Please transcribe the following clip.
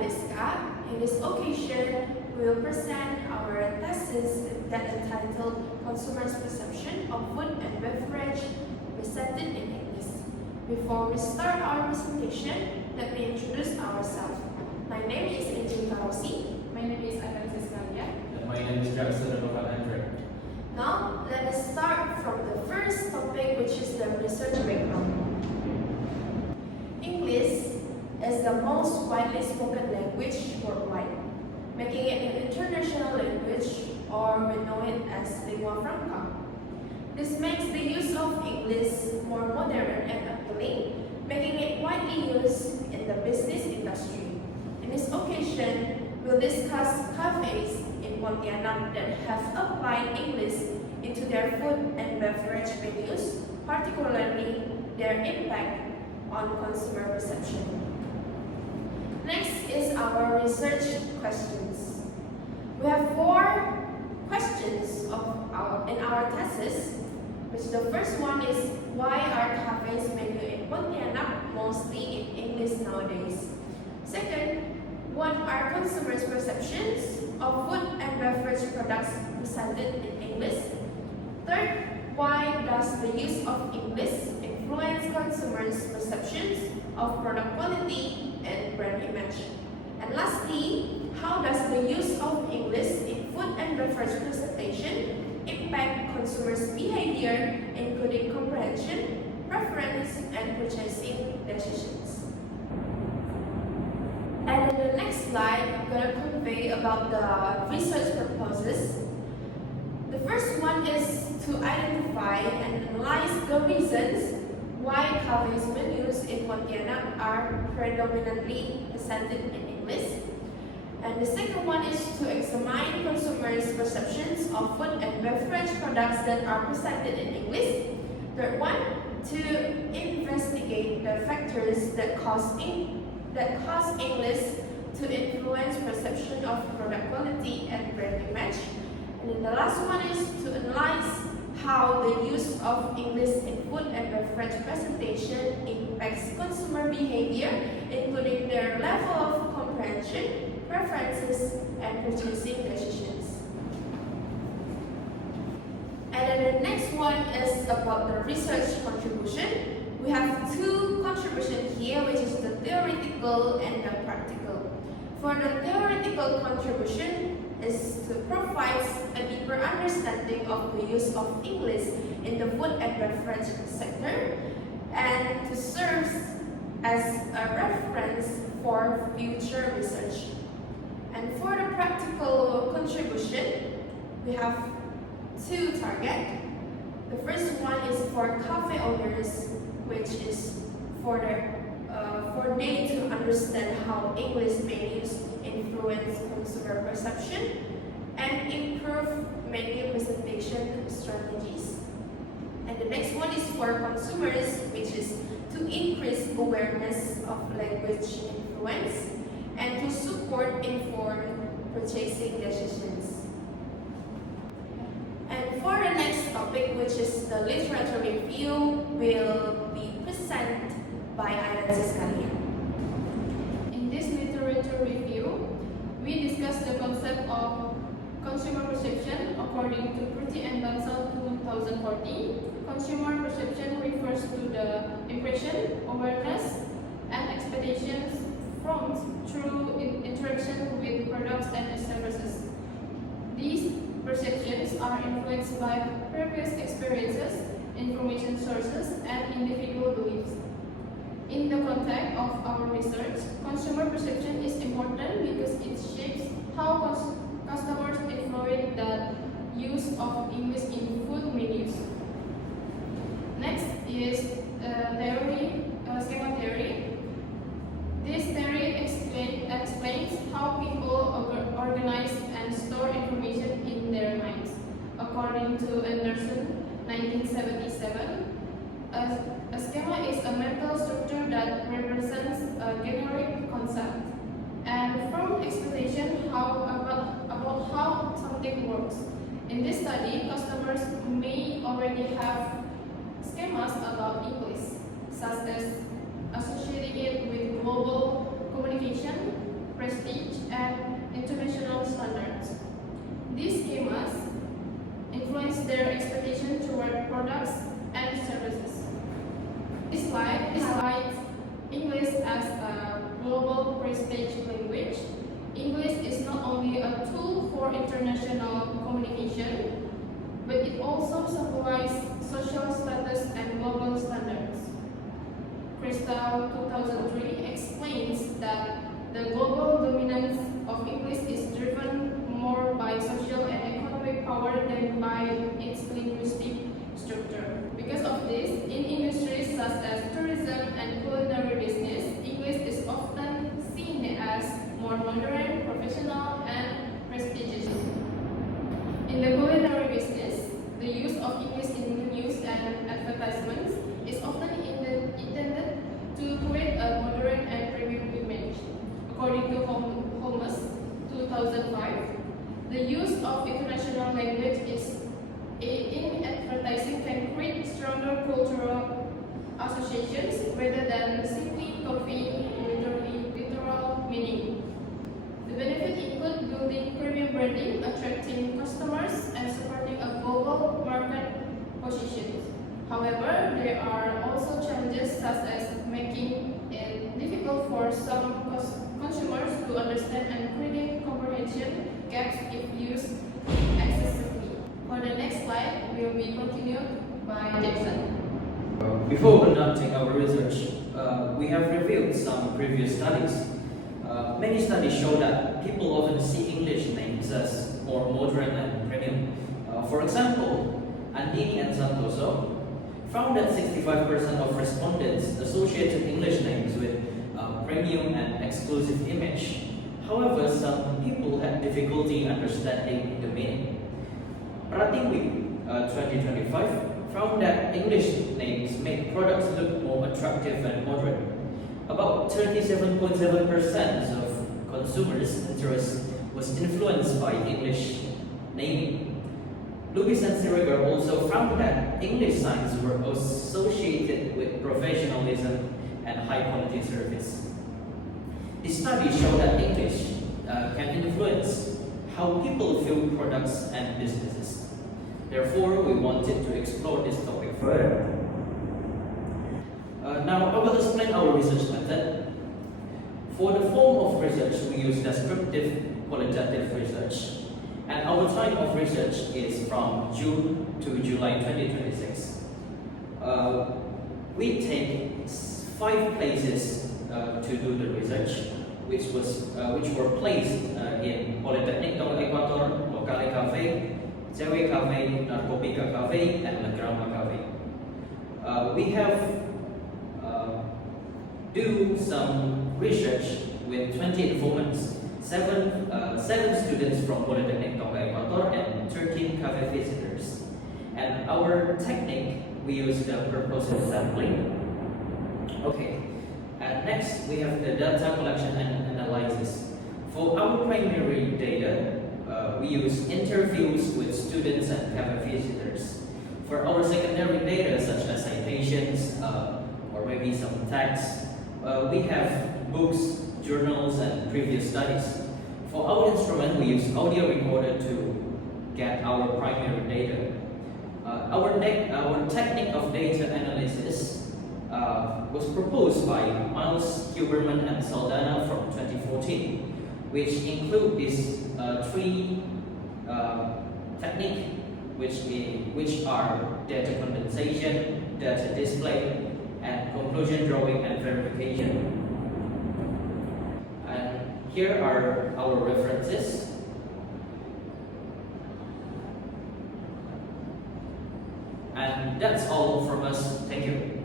Aliska. In this occasion, we will present our thesis that entitled Consumers' Perception of Food and Beverage presented in English. Before we start our presentation, let me introduce ourselves. My name is Angelica Rossi. My name is Thesis. And my name is Jackson Andre. Now, let us start from the first topic, which is the research background. English is the most widely spoken language worldwide, making it an international language, or we know it as lingua franca. This makes the use of English more modern and appealing, making it widely used in the business industry. In this occasion, we'll discuss cafes in Pontianak that have applied English into their food and beverage menus, particularly their impact on consumer perception. Next is our research questions. We have 4 questions in our thesis, which the first one is, why are cafes menu in Pontianak mostly in English nowadays? Second, what are consumers' perceptions of food and beverage products presented in English? Third, why does the use of English influence consumers' perceptions of product quality and brand image? And lastly, how does the use of English in food and beverage presentation impact consumers' behavior, including comprehension, preference, and purchasing decisions? And in the next slide, I'm going to convey about the research purposes. The first one is to identify and analyze the reasons why cafes menus in Pontianak are predominantly presented in English. And the second one is to examine consumers' perceptions of food and beverage products that are presented in English. Third one, to investigate the factors that cause English to influence perception of product quality and brand image. And then the last one is to analyze how the use of English in food and beverage presentation impacts consumer behavior, including their level of comprehension, preferences, and purchasing decisions. And then the next one is about the research contribution. We have 2 contributions here, which is the theoretical and the practical. For the theoretical contribution is to provide a deeper understanding of the use of English in the food and beverage sector and to serve as a reference for future research. And for the practical contribution, we have 2 targets. The first one is for cafe owners, which is for they to understand how English menus influence consumer perception and improve menu presentation strategies. And the next one is for consumers, which is to increase awareness of language influence and to support informed purchasing decisions. And for the next topic, which is the literature review, will be presented by Thesis. In this literature review, we discuss the concept of consumer perception according to Purdy and Bansal 2014. Consumer perception refers to the impression, awareness, and expectations formed through interaction with products and services. These perceptions are influenced by previous experiences, information sources, and individual beliefs. In the context of our research, consumer perception is important because it shapes how customers influence the use of English in food menus. Next is schema theory. This theory explains how people organize and store information in their minds. According to Anderson, 1977, a schema is a mental structure that represents a generic concept and from explanation about how something works. In this study, customers may already have schemas about English, such as associating it with global communication, prestige, and international standards. These schemas influence their expectation toward products and services. This slide highlights English as a global prestige language. English is not only a tool for international communication, but it also symbolizes social status and global standards. Crystal 2003 explains that the global dominance of English is driven more by social and economic power than by its linguistic structure. Because of this, in industries such as tourism and culinary business, English is often seen as more modern, professional, and prestigious. In the culinary business, the use of English in news and advertisements is often intended to create a modern and premium image. According to Holmes 2005, the use of international language in advertising can create stronger cultural associations rather than simply copying literal meaning. The benefits include building premium branding, attracting customers, and supporting a global market position. However, there are also challenges such as making it difficult for some consumers to understand and creating comprehension gaps if used excessively. For the next slide, will be continued by Jackson. Before conducting our research, we have reviewed some previous studies. Many studies show that people often see English names as more modern and premium. For example, Andini and Santoso found that 65% of respondents associated English names with premium and exclusive image. However, some people had difficulty understanding the meaning. Rating Week 2025 found that English names make products look more attractive and modern. About 37.7% of consumers' interest was influenced by English naming. Lewis and Siriger also found that English signs were associated with professionalism and high-quality service. This study showed that English can influence how people view products and businesses. Therefore, we wanted to explore this topic further. Now, I will explain our research method. For the form of research, we use descriptive qualitative research, and our time of research is from June to July 2026. We take 5 places to do the research, which were placed in Polytechnic Dong Ecuador, Locale Cafe, Zewe Cafe, Narcopica Cafe, and Legrama Cafe. We have do some research with 20 informants, 7 students from Polytechnic Dong Ecuador, and 13 cafe visitors. And our technique, we use the purposive sampling. Okay, and next we have the data collection and analysis. For our primary data, we use interviews with students and cafe visitors. For our secondary data, such as citations or maybe some texts, we have books, journals, and previous studies. For our instrument, we use audio recorder to get our primary data. Our technique of data analysis was proposed by Miles, Huberman, and Saldana from 2014, which include these 3 techniques, which are data condensation, data display, and conclusion drawing and verification. And here are our references. And that's all from us. Thank you.